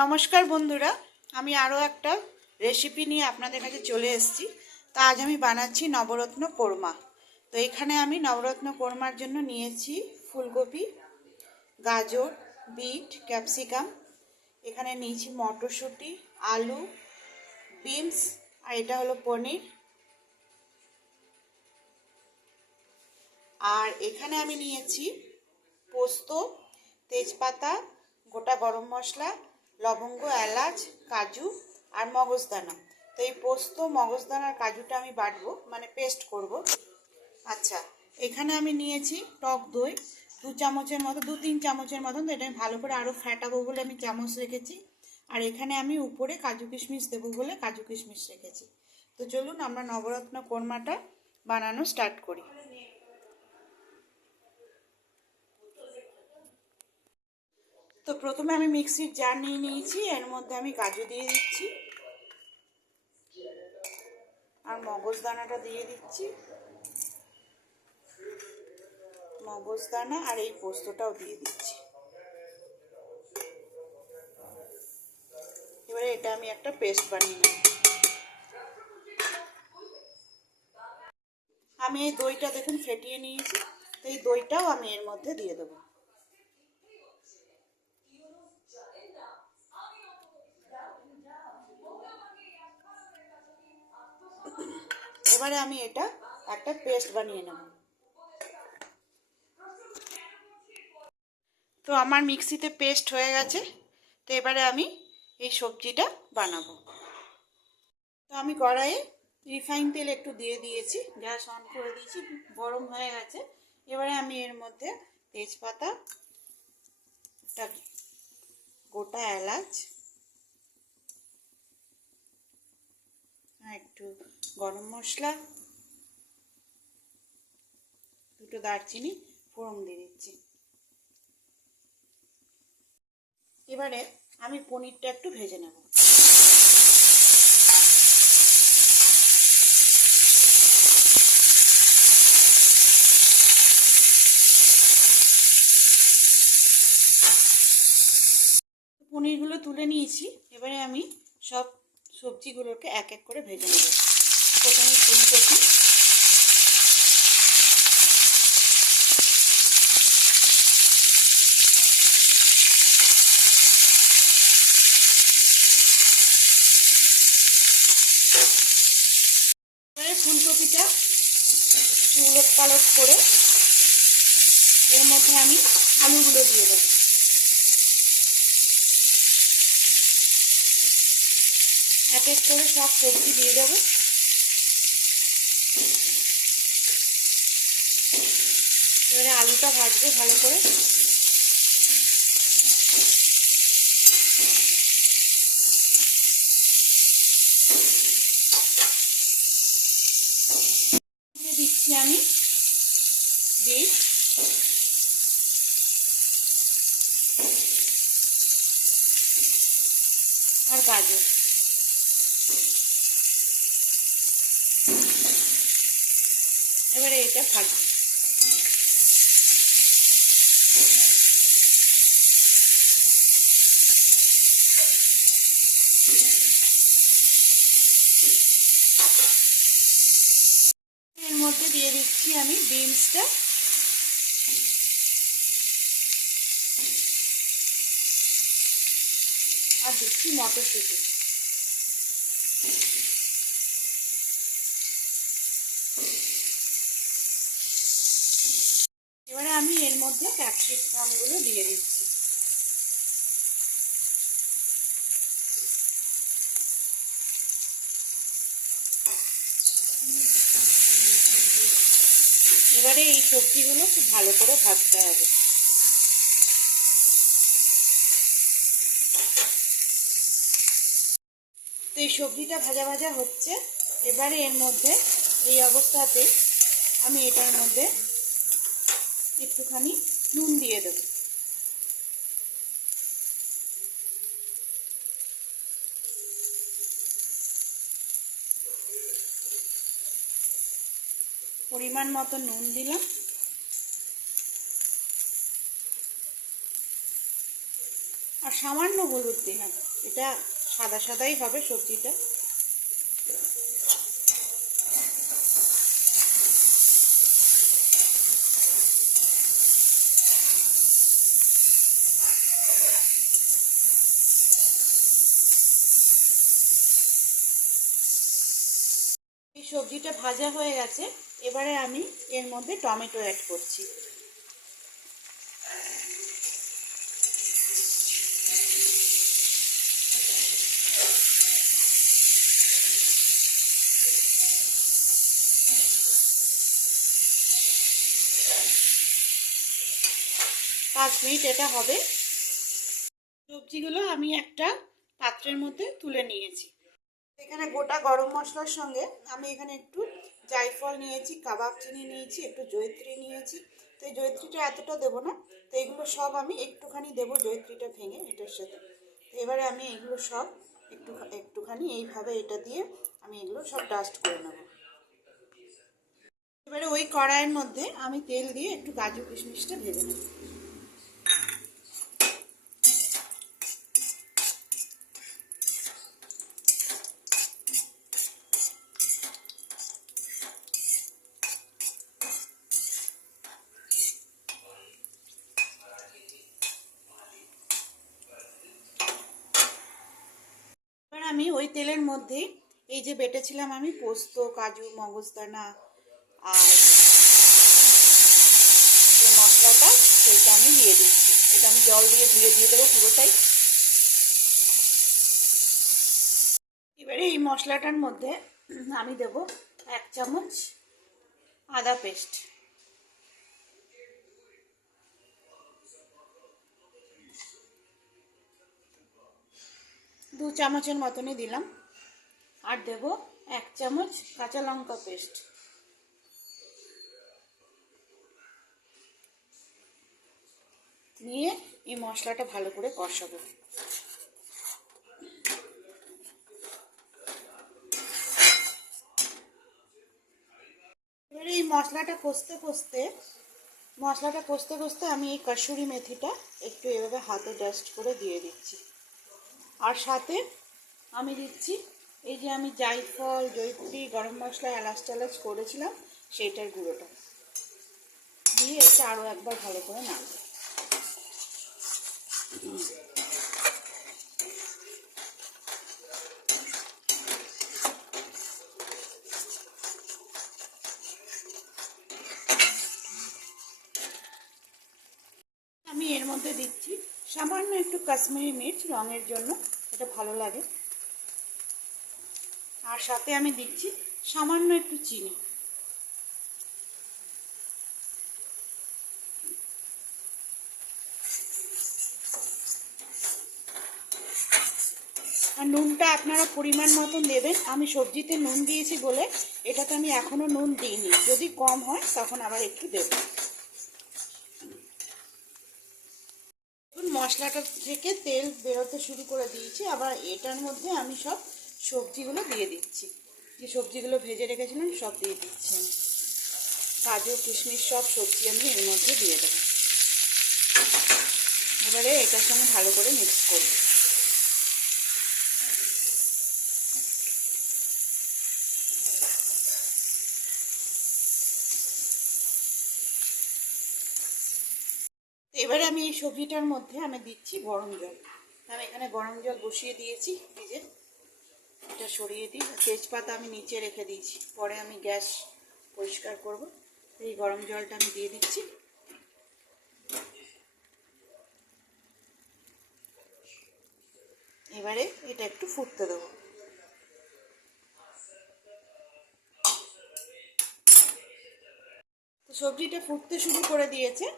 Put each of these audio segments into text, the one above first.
নমস্কার বন্ধুরা, আমি আরও একটা রেসিপি নিয়ে আপনাদের কাছে চলে এসেছি। তা আজ আমি বানাচ্ছি নবরত্ন কোরমা। তো এখানে আমি নবরত্ন কোরমার জন্য নিয়েছি ফুলকপি, গাজর, বিট, ক্যাপসিকাম। এখানে নিয়েছি মটরশুঁটি, আলু, বিনস, আর এটা হলো পনির। আর এখানে আমি নিয়েছি পোস্ত, তেজপাতা, গোটা গরম মশলা, লবঙ্গ, এলাচ, কাজু আর মগজদানা। তো এই পোস্ত, মগজদানা আর কাজুটা আমি বাটবো, মানে পেস্ট করব। আচ্ছা, এখানে আমি নিয়েছি টক দই 2 চামচের মতো, 2-3 চামচের মতন। তো এটা আমি ভালো করে আরও ফ্যাটাবো বলে আমি চামচ রেখেছি। আর এখানে আমি উপরে কাজু কিশমিশ দেবো বলে কাজু কিশমিশ রেখেছি। তো চলুন আমরা নবরত্ন কোরমাটা বানানো স্টার্ট করি। তো প্রথমে আমি মিক্সির জার নিয়ে নিয়েছি, এর মধ্যে আমি কাজু দিয়ে দিচ্ছি আর মগজদানাটা দিয়ে দিচ্ছি, মগজদানা আর এই পোস্তটাও দিয়ে দিচ্ছি। এবারে এটা আমি একটা পেস্ট বানিয়ে নেব। আমি এই দইটা দেখুন ফেটিয়ে নিয়েছি, তো এই দইটাও আমি এর মধ্যে দিয়ে দেবো। এবারে আমি এটা একটা পেস্ট বানিয়ে নেব। তো আমার মিক্সিতে পেস্ট হয়ে গেছে। তো এবারে আমি এই সবজিটা বানাবো। তো আমি কড়াইয়ে রিফাইন তেল একটু দিয়ে দিয়েছি, গ্যাস অন করে দিয়েছি, গরম হয়ে গেছে। এবারে আমি এর মধ্যে তেজপাতা, একটা গোটা এলাচ, একটু গরম মশলা, দুটো দারচিনি ফোড়ন দিয়ে দিচ্ছি। এবারে আমি পনিরটা একটু ভেজে নেব। পনিরগুলো তুলে নিয়েছি। এবারে আমি সব সবজিগুলোকে এক এক করে ভেজে নেব। প্রথমে ফুলকপি, এবারে ফুলকপিটা উলট পালট করে এর মধ্যে আমি আলুগুলো দিয়ে দেবো। এক এক করে সব সবজি দিয়ে দেবো। এবারে আলুটা ভাজবো ভালো করে। দিচ্ছি আমি বিট, আর গাজর। এবারে এটা ভাজবো। এর মধ্যে দিয়ে দিচ্ছি আমি বিনসটা, আর দিচ্ছি মটরশুঁটি। এবারে আমি এর মধ্যে ক্যাপসিকামগুলো দিয়ে দিচ্ছি। এবারে এই সবজিগুলো খুব ভালো করে ভাজতে হবে। তো এই সবজিটা ভাজা ভাজা হচ্ছে। এবারে এর মধ্যে এই অবস্থাতে আমি এটার মধ্যে একটুখানি নুন দিয়ে দেব। পরিমাণ মতো নুন দিলাম। আর সামান্য হলুদ দিলাম, এটা সাদা সাদাই হবে সবজিটা। এই সবজিটা ভাজা হয়ে গেছে, এবারে আমি এর মধ্যে টমেটো অ্যাড করছি। 5 মিনিট এটা হবে। সবজিগুলো আমি একটা পাত্রের মধ্যে তুলে নিয়েছি। এখানে গোটা গরম মশলার সঙ্গে আমি এখানে একটু জায়ফল নিয়েছি, কাবাব চিনি নিয়েছি, একটু জয়িত্রী নিয়েছি। তো এই জয়িত্রীটা এতটা দেবো না, তো এগুলো সব আমি একটুখানি দেবো, জয়িত্রীটা ভেঙে এটার সাথে। তো এবারে আমি এগুলো সব একটুখানি এইভাবে এটা দিয়ে আমি এগুলো সব ডাস্ট করে নেব। এবারে ওই কড়াইয়ের মধ্যে আমি তেল দিয়ে একটু কাজু কিশমিশটা ভেজে নেব। এবার আমি ওই তেলের মধ্যে এই যে বেটেছিলাম আমি পোস্ত, কাজু, মগজদানা আর যে মশলাটা সেইটা আমি দিয়ে দিচ্ছি। এটা আমি জল দিয়ে ধুয়ে দিয়ে দেবো পুরোটাই। এবারে এই মশলাটার মধ্যে আমি দেব 1 চামচ আদা পেস্ট, 2 চামচের মতনই দিলাম। আর দেব 1 চামচ কাঁচা লঙ্কা পেস্ট, নিয়ে এই মশলাটা ভালো করে কষাবো। এবারে এই মশলাটা কষতে কষতে আমি এই কসুরি মেথিটা একটু এভাবে হাতে ডাস্ট করে দিয়ে দিচ্ছি। আর সাথে আমি দিচ্ছি এই যে আমি জায়ফল, জয়িত্রী, গরম মশলা, এলাচ টেলাচ করেছিলাম সেইটার গুঁড়োটা দিয়ে এটা আরও একবার ভালো করে নাড়বো। আমি এর মধ্যে দিচ্ছি সামান্য একটু কাশ্মীরি মির্চ রঙের জন্য, এটা ভালো লাগে। আর সাথে আমি দিচ্ছি সামান্য একটু চিনি। আর নুনটা আপনারা পরিমাণ মতন দেবেন। আমি সবজিতে নুন দিয়েছি বলে এটাতে আমি এখনও নুন দিইনি, যদি কম হয় তখন আবার একটু দেব। মশলাটা থেকে তেল বেরোতে শুরু করে দিয়েছি, আবার এটার মধ্যে আমি সব সবজিগুলো দিয়ে দিচ্ছি। যে সবজিগুলো ভেজে রেখেছিলাম সব দিয়ে দিচ্ছি আমি। কাজু, কিশমিশ সব সবজি আমি এর মধ্যে দিয়ে দেবো। এবারে এটার সঙ্গে ভালো করে মিক্স করব। এবারে আমি এই সবজিটার মধ্যে আমি দিচ্ছি গরম জল। আমি এখানে গরম জল বসিয়ে দিয়েছি, এই যে এটা সরিয়ে দিই। তেজপাতা আমি নিচে রেখে দিয়েছি, পরে আমি গ্যাস পরিষ্কার করব। এই গরম জলটা আমি দিয়ে দিচ্ছি। এবারে এটা একটু ফুটতে দেবো। তো সবজিটা ফুটতে শুরু করে দিয়েছে,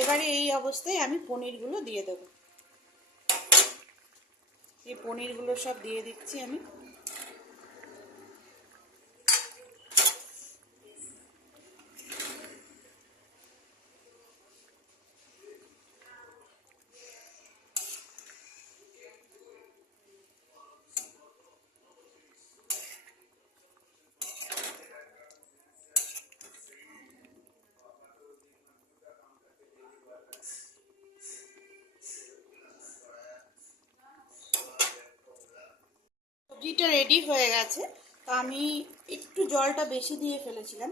এবারে এই অবস্থায় আমি পনিরগুলো দিয়ে দেবো। এই পনিরগুলো সব দিয়ে দিচ্ছি আমি। সবজিটা রেডি হয়ে গেছে। তো আমি একটু জলটা বেশি দিয়ে ফেলেছিলাম,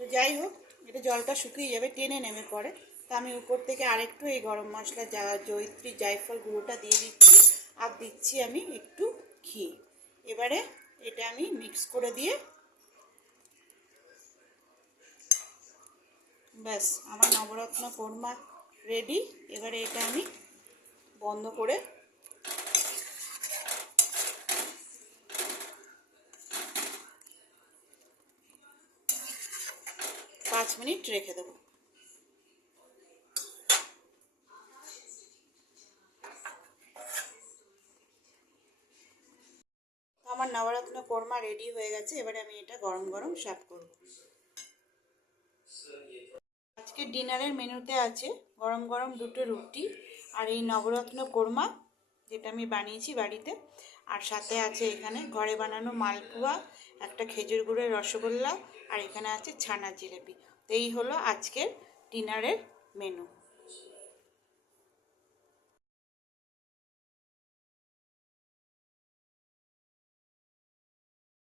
তো যাই হোক এটা জলটা শুকিয়ে যাবে, টেনে নেমে পড়ে। তো আমি উপর থেকে আরেকটু এই গরম মশলা জয়িত্রী জায়ফল গুঁড়োটা দিয়ে দিচ্ছি, আর দিচ্ছি আমি একটু ঘি। এবারে এটা আমি মিক্স করে দিয়ে, ব্যাস আমার নবরত্ন কোরমা রেডি। এবারে এটা আমি বন্ধ করে 5 মিনিট রেখে দেবো। আমার নবরত্ন কোরমা রেডি হয়ে গেছে। এবারে আমি এটা গরম গরম সার্ভ করব। আজকে ডিনারের মেনুতে আছে গরম গরম দুটো রুটি আর এই নবরত্ন কোরমা, যেটা আমি বানিয়েছি বাড়িতে। আর সাথে আছে এখানে ঘরে বানানো মালপোয়া, একটা খেজুর গুড়ের রসগোল্লা, আর এখানে আছে ছানার জিলেপি। তো এই হলো আজকের ডিনারের মেনু।